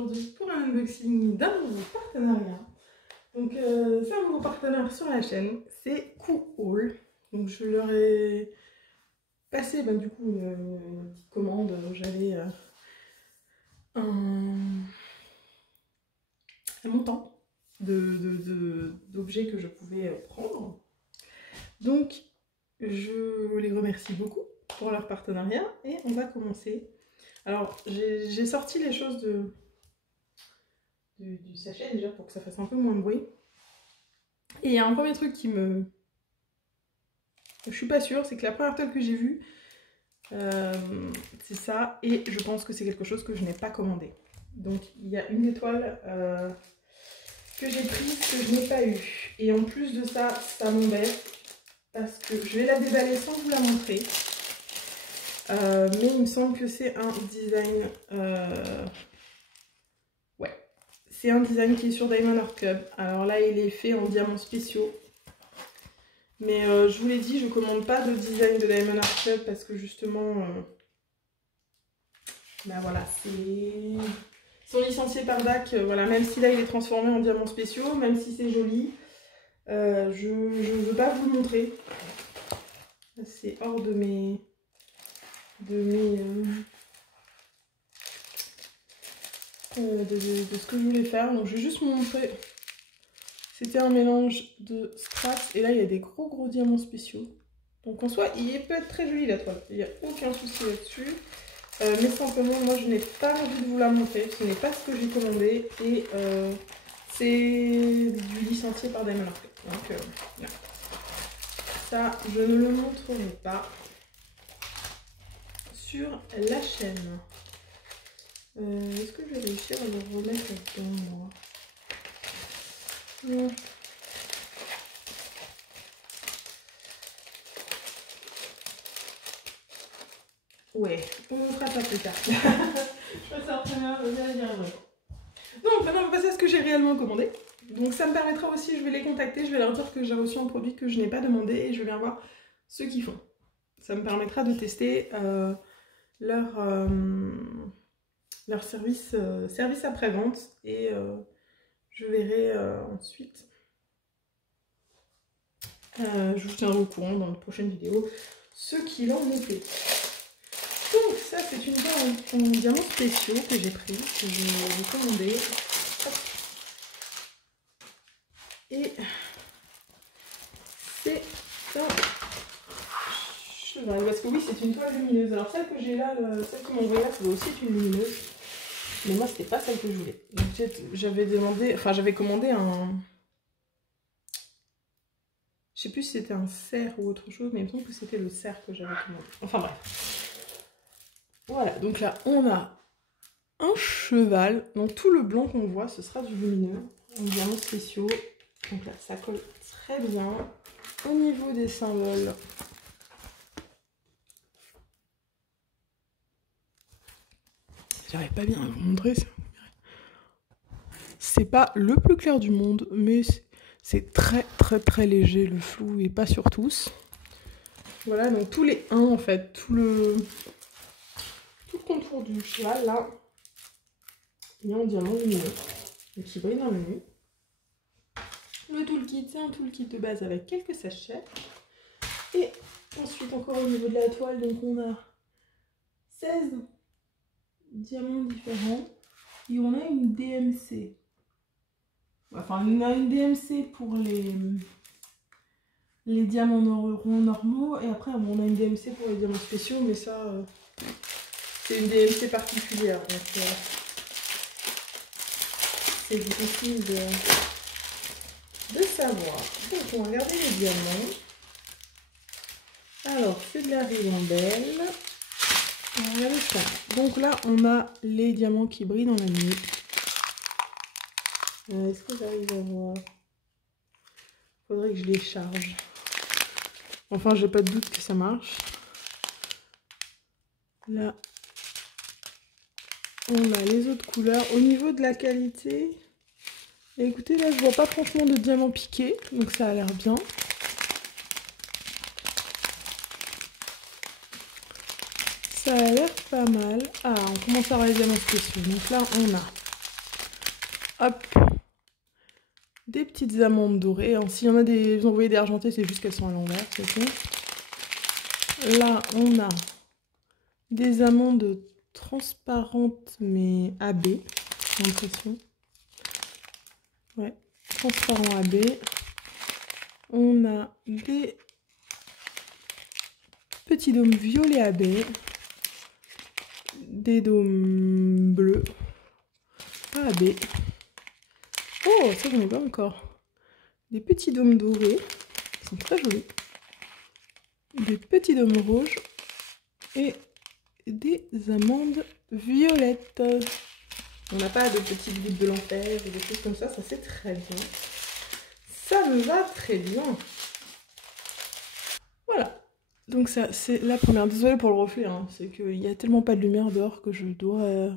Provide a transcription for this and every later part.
aujourd'hui pour un unboxing d'un nouveau partenariat. Donc c'est un nouveau partenaire sur la chaîne, c'est Cool. Donc je leur ai passé du coup une petite commande. J'avais un montant d'objets que je pouvais prendre. Donc je les remercie beaucoup pour leur partenariat et on va commencer. Alors j'ai sorti les choses du sachet déjà pour que ça fasse un peu moins de bruit. Et il y a un premier truc qui me... Je suis pas sûre, c'est que la première toile que j'ai vue, c'est ça, et je pense que c'est quelque chose que je n'ai pas commandé. Donc il y a une des toiles que j'ai prise que je n'ai pas eu. Et en plus de ça, ça m'embête parce que je vais la déballer sans vous la montrer. Mais il me semble que c'est un design... Ouais, c'est un design qui est sur Diamond Art Club. Alors là, il est fait en diamants spéciaux. Mais je vous l'ai dit, je commande pas de design de Diamond Art Club parce que justement... voilà, ils sont licenciés par DAC. Voilà, même si là, il est transformé en diamants spéciaux, même si c'est joli, je ne veux pas vous le montrer. C'est hors de mes... de ce que je voulais faire. Donc je vais juste vous montrer. C'était un mélange de strass et là il y a des gros diamants spéciaux. Donc en soi il peut être très joli la toile, il n'y a aucun souci là-dessus. Mais simplement moi je n'ai pas envie de vous la montrer, ce n'est pas ce que j'ai commandé et c'est du licencié par Diamond Art. Donc voilà. Ça je ne le montrerai pas sur la chaîne. Est-ce que je vais réussir à le remettre là-dedans, moi? Non. Ouais, on fera ça plus tard. Je préfère très bien dire vrai. Donc maintenant on va passer à ce que j'ai réellement commandé. Donc ça me permettra aussi, je vais les contacter, je vais leur dire que j'ai reçu un produit que je n'ai pas demandé et je viens voir ce qu'ils font. Ça me permettra de tester leur service après-vente et je verrai ensuite. Je vous tiendrai au courant dans une prochaine vidéo ce qu'il en était. Donc ça c'est une toile en diamants spéciaux que j'ai pris, que j'ai commandé. Hop. Et c'est un cheval, parce que oui c'est une toile lumineuse. Alors celle que j'ai là, celle que m'ont envoyée là, ça doit aussi être une lumineuse. Mais moi c'était pas celle que je voulais. J'avais demandé, enfin j'avais commandé un... Je sais plus si c'était un cerf ou autre chose, mais il me semble que c'était le cerf que j'avais commandé. Enfin bref. Voilà, donc là on a un cheval. Donc tout le blanc qu'on voit, ce sera du lumineux, en diamants spéciaux. Donc là ça colle très bien. Au niveau des symboles, j'arrive pas bien à vous montrer ça. C'est pas le plus clair du monde, mais c'est très léger, le flou et pas sur tous. Voilà, donc tous les 1 en fait, tout le contour du cheval là, il est en diamant lumineux, donc qui brille dans la nuit. Le toolkit, c'est un toolkit de base avec quelques sachets. Et ensuite encore au niveau de la toile, donc on a 16 diamants différents et on a une DMC. Enfin, on a une DMC pour les diamants ronds normaux et après on a une DMC pour les diamants spéciaux, mais ça c'est une DMC particulière, donc c'est difficile de savoir. Donc on va regarder les diamants. Alors c'est de la ribambelle. On va regarder ça. Donc là on a les diamants qui brillent dans la nuit. Est-ce que j'arrive à voir? Faudrait que je les charge. Enfin, j'ai pas de doute que ça marche. Là, on a les autres couleurs. Au niveau de la qualité, écoutez, là, je vois pas franchement de diamants piqués, donc ça a l'air bien. Ça a l'air pas mal. Ah, on commence à avoir les diamants spéciaux. Donc là, on a Hop, des petites amandes dorées. S'il y en a des, vous en voyez des argentées, c'est juste qu'elles sont à l'envers, c'est tout. Là, on a des amandes transparentes, mais AB, j'ai l'impression. Ouais, transparent AB. On a des petits dômes violets AB. Des dômes bleus AB. Oh, ça, j'en ai pas encore. Des petits dômes dorés. Ils sont très jolis. Des petits dômes rouges. Et des amandes violettes. On n'a pas de petites gouttes de l'enfer ou des choses comme ça c'est très bien. Ça me va très bien. Voilà. Donc ça, c'est la première. Désolée pour le reflet, hein. C'est qu'il n'y a tellement pas de lumière dehors que je dois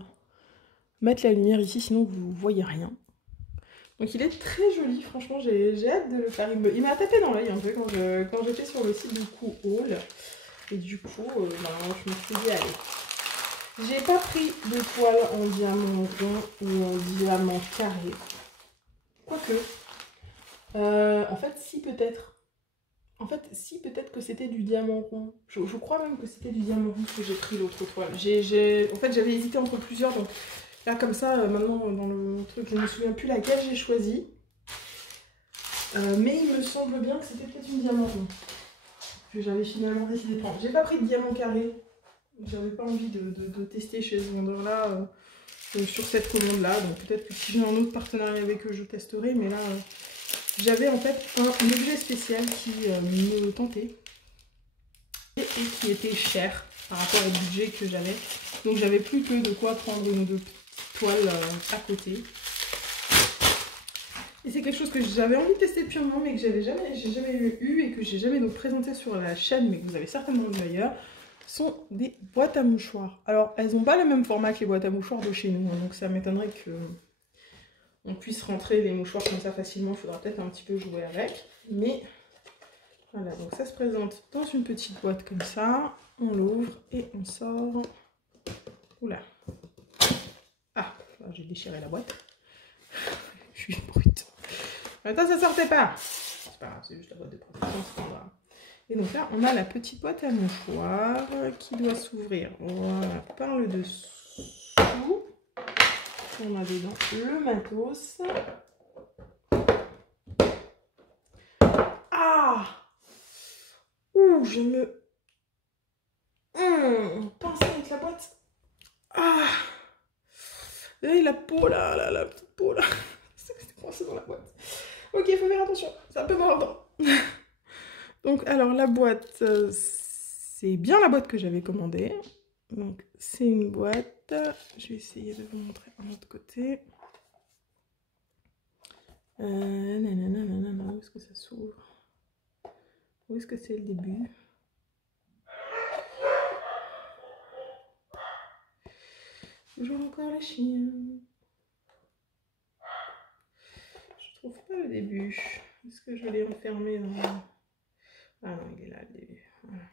mettre la lumière ici, sinon vous ne voyez rien. Donc il est très joli, franchement j'ai hâte de le faire. Il m'a tapé dans l'œil un peu quand j'étais sur le site du coup Haul. Et du coup, je me suis dit, allez. J'ai pas pris de toile en diamant rond ou en diamant carré. Quoique. En fait, si peut-être. En fait, si peut-être que c'était du diamant rond. Je crois même que c'était du diamant rond que j'ai pris l'autre toile. En fait, j'avais hésité entre plusieurs. Donc là, comme ça, maintenant, dans le truc, je ne me souviens plus laquelle j'ai choisi. Mais il me semble bien que c'était peut-être une diamant rond. Que j'avais finalement décidé de prendre. J'ai pas pris de diamant carré. J'avais pas envie de tester chez ce vendeur-là sur cette commande-là. Donc peut-être que si j'ai un autre partenariat avec eux, je testerai. Mais là, j'avais en fait un objet spécial qui me tentait. Et qui était cher par rapport au budget que j'avais. Donc j'avais plus que de quoi prendre une ou deux petites toiles à côté. Et c'est quelque chose que j'avais envie de tester depuis un moment, mais que j'ai jamais eu et que j'ai jamais donc présenté sur la chaîne, mais que vous avez certainement vu d'ailleurs, sont des boîtes à mouchoirs. Alors, elles n'ont pas le même format que les boîtes à mouchoirs de chez nous, hein, donc ça m'étonnerait qu'on puisse rentrer les mouchoirs comme ça facilement. Il faudra peut-être un petit peu jouer avec. Mais voilà, donc ça se présente dans une petite boîte comme ça. On l'ouvre et on sort. Oula. Ah, j'ai déchiré la boîte. Je suis brute. Attends, ça sortait pas. C'est pas grave, c'est juste la boîte de protection, c'est pas grave. Et donc là, on a la petite boîte à mouchoirs qui doit s'ouvrir. Voilà, par le dessous. On a dedans le matos. Ah! Ouh, je me... pince avec la boîte. Ah! Et la peau là, la petite peau là. C'est coincé dans la boîte. Ok, il faut faire attention, ça peut mordre. Donc, alors la boîte, c'est bien la boîte que j'avais commandée. Donc, c'est une boîte. Je vais essayer de vous montrer un autre côté. Où est-ce que ça s'ouvre? Où est-ce que c'est le début? Toujours encore les chiens. Je trouve pas le début. Est-ce que je l'ai enfermé dans... Ah non, il est là le début. Voilà.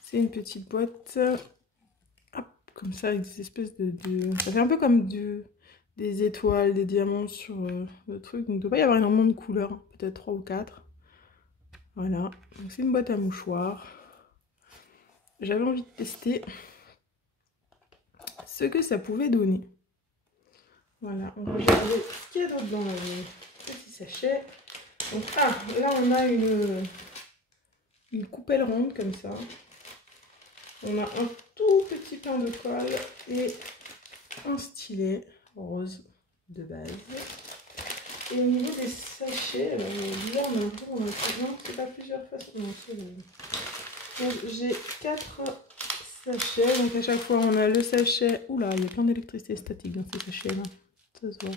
C'est une petite boîte. Hop, comme ça, avec des espèces de... Ça fait un peu comme des étoiles, des diamants sur le truc. Donc, il ne doit pas y avoir énormément de couleurs. Peut-être 3 ou 4. Voilà. Donc, c'est une boîte à mouchoirs. J'avais envie de tester ce que ça pouvait donner. Voilà. On va regarder ce qu'il y a d'autre dans le petit sachet. Donc, là, on a une coupelle ronde comme ça. On a un tout petit pain de colle et un stylet rose de base. Et au niveau des sachets, alors bizarre, mais non, c'est pas plusieurs façons. Donc j'ai 4 sachets. Donc à chaque fois, on a le sachet. Oula, il y a plein d'électricité statique dans ces sachets-là. Ça se voit.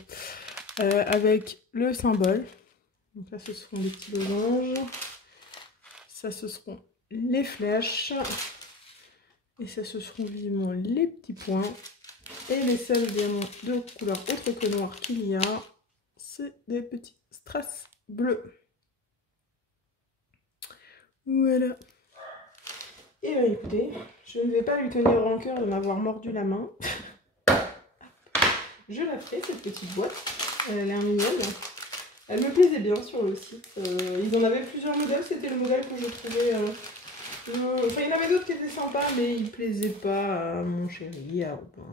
Avec le symbole. Donc là, ce seront des petits losanges. Ça, ce seront les flèches. Et ça, ce seront vivement les petits points. Et les seuls diamants de couleur autre que noir qu'il y a, c'est des petits strass bleus. Voilà. Et bien écoutez, je ne vais pas lui tenir rancœur de m'avoir mordu la main. je la ferai, cette petite boîte. Elle a l'air mignonne. Elle me plaisait bien sur le site. Ils en avaient plusieurs modèles, c'était le modèle que je trouvais... Enfin, il y en avait d'autres qui étaient sympas, mais ils ne plaisaient pas à mon chéri. Alors, bon.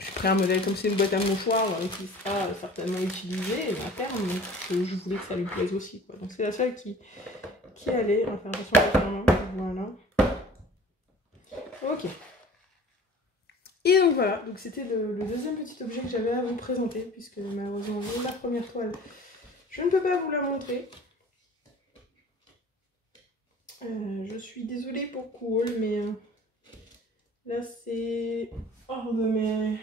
Je ferai un modèle comme c'est une boîte à mouchoirs qui sera certainement utilisée à terme, donc je voulais que ça lui plaise aussi, quoi. Donc c'est la seule qui allait. On va faire attention à la main. Voilà. Ok. Et donc voilà, donc c'était le deuxième petit objet que j'avais à vous présenter, puisque malheureusement la première toile, je ne peux pas vous la montrer. Je suis désolée pour Cool, mais là c'est hors de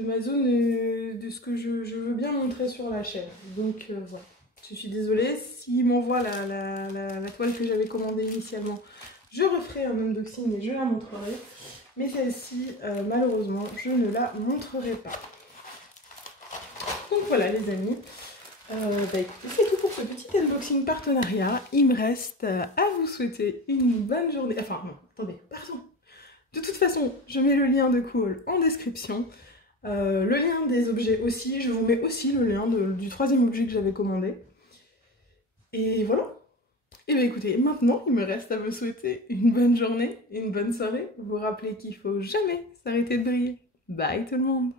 ma zone de ce que je veux bien montrer sur la chaîne. Donc voilà, je suis désolée. S'il m'envoie la toile que j'avais commandée initialement, je referai un unboxing et je la montrerai. Mais celle-ci, malheureusement, je ne la montrerai pas. Donc voilà les amis. Écoutez, c'est tout pour ce petit unboxing partenariat. Il me reste à vous souhaiter une bonne journée. Enfin, non, attendez, pardon. De toute façon, je mets le lien de Cool en description. Le lien des objets aussi. Je vous mets aussi le lien du troisième objet que j'avais commandé. Et voilà. Et bien écoutez, maintenant, il me reste à vous souhaiter une bonne journée, une bonne soirée. Vous rappelez qu'il ne faut jamais s'arrêter de briller. Bye tout le monde!